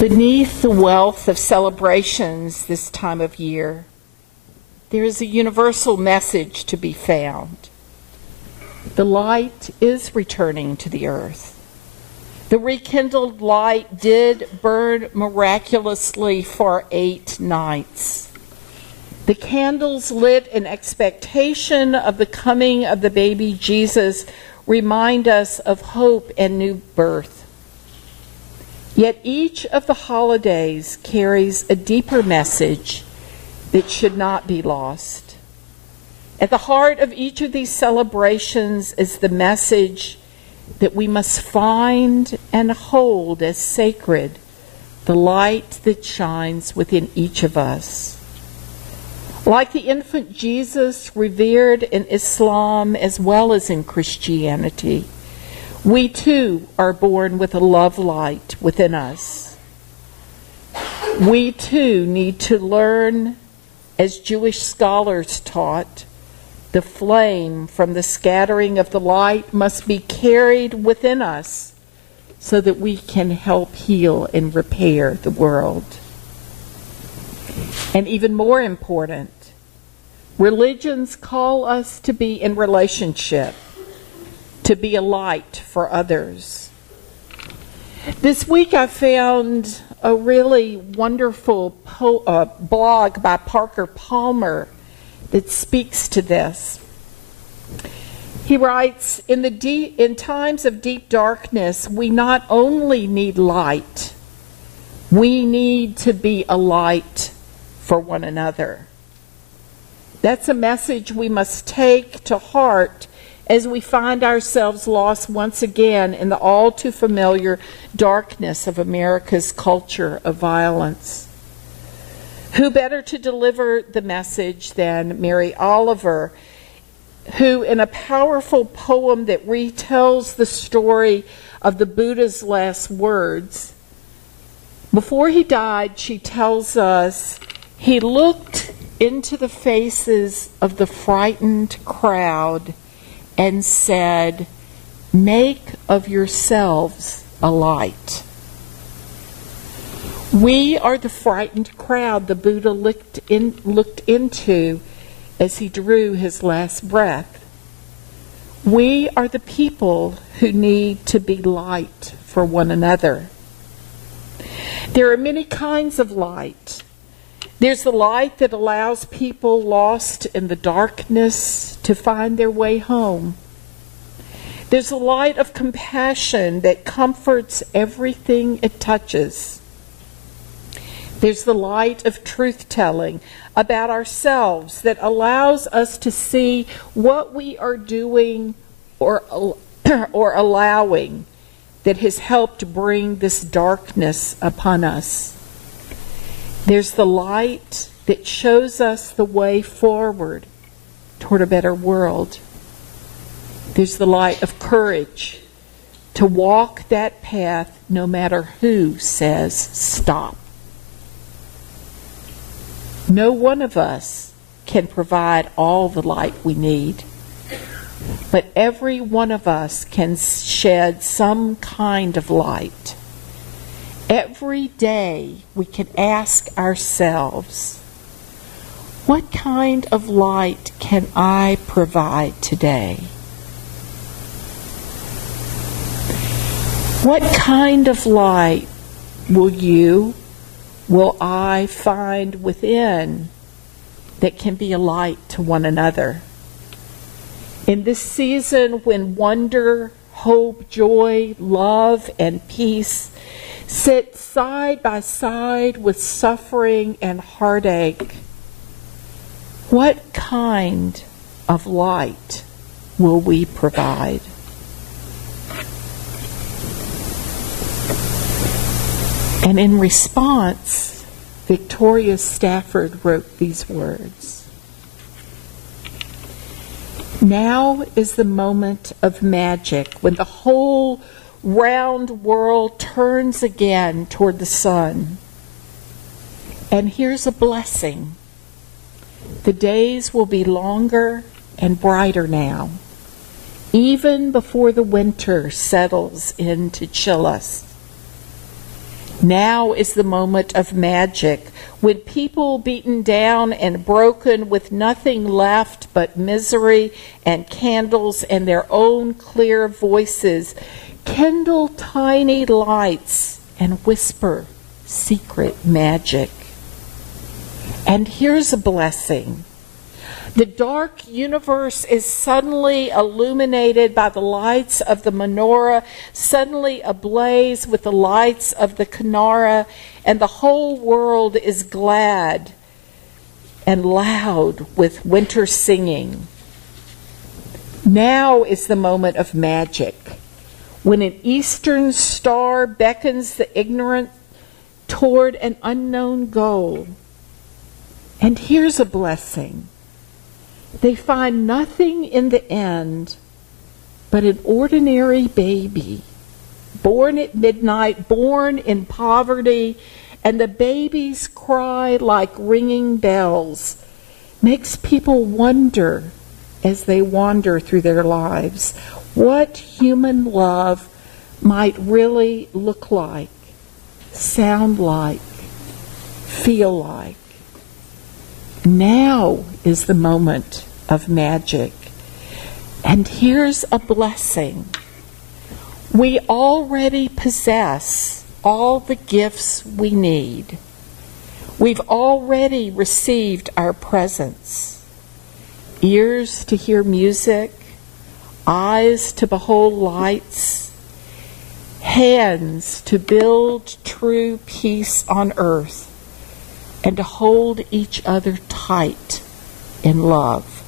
Beneath the wealth of celebrations this time of year, there is a universal message to be found. The light is returning to the earth. The rekindled light did burn miraculously for 8 nights. The candles lit in expectation of the coming of the baby Jesus remind us of hope and new birth. Yet each of the holidays carries a deeper message that should not be lost. At the heart of each of these celebrations is the message that we must find and hold as sacred the light that shines within each of us. Like the infant Jesus revered in Islam as well as in Christianity, we too are born with a love light within us. We too need to learn, as Jewish scholars taught, the flame from the scattering of the light must be carried within us so that we can help heal and repair the world. And even more important, religions call us to be in relationship, to be a light for others. This week I found a really wonderful blog by Parker Palmer that speaks to this. He writes, in times of deep darkness, we not only need light, we need to be a light for one another. That's a message we must take to heart as we find ourselves lost once again in the all too familiar darkness of America's culture of violence. Who better to deliver the message than Mary Oliver, who in a powerful poem that retells the story of the Buddha's last words, before he died, she tells us, he looked into the faces of the frightened crowd and said, "Make of yourselves a light." We are the frightened crowd the Buddha looked into as he drew his last breath. We are the people who need to be light for one another. There are many kinds of light. There's the light that allows people lost in the darkness to find their way home. There's the light of compassion that comforts everything it touches. There's the light of truth-telling about ourselves that allows us to see what we are doing or allowing that has helped bring this darkness upon us. There's the light that shows us the way forward toward a better world. There's the light of courage to walk that path no matter who says stop. No one of us can provide all the light we need, but every one of us can shed some kind of light. Every day we can ask ourselves, what kind of light can I provide today? What kind of light will I find within that can be a light to one another? In this season when wonder, hope, joy, love, and peace sit side by side with suffering and heartache, what kind of light will we provide? And in response, Victoria Stafford wrote these words. Now is the moment of magic when the whole round world turns again toward the sun. And here's a blessing. The days will be longer and brighter now, even before the winter settles in to chill us. Now is the moment of magic, when people beaten down and broken with nothing left but misery and candles and their own clear voices kindle tiny lights and whisper secret magic. And here's a blessing. The dark universe is suddenly illuminated by the lights of the menorah, suddenly ablaze with the lights of the Kinara, and the whole world is glad and loud with winter singing. Now is the moment of magic, when an eastern star beckons the ignorant toward an unknown goal. And here's a blessing. They find nothing in the end but an ordinary baby, born at midnight, born in poverty, and the baby's cry, like ringing bells, makes people wonder as they wander through their lives what human love might really look like, sound like, feel like. Now is the moment of magic. And here's a blessing. We already possess all the gifts we need. We've already received our presents. Ears to hear music, eyes to behold lights, hands to build true peace on earth, and to hold each other tight in love.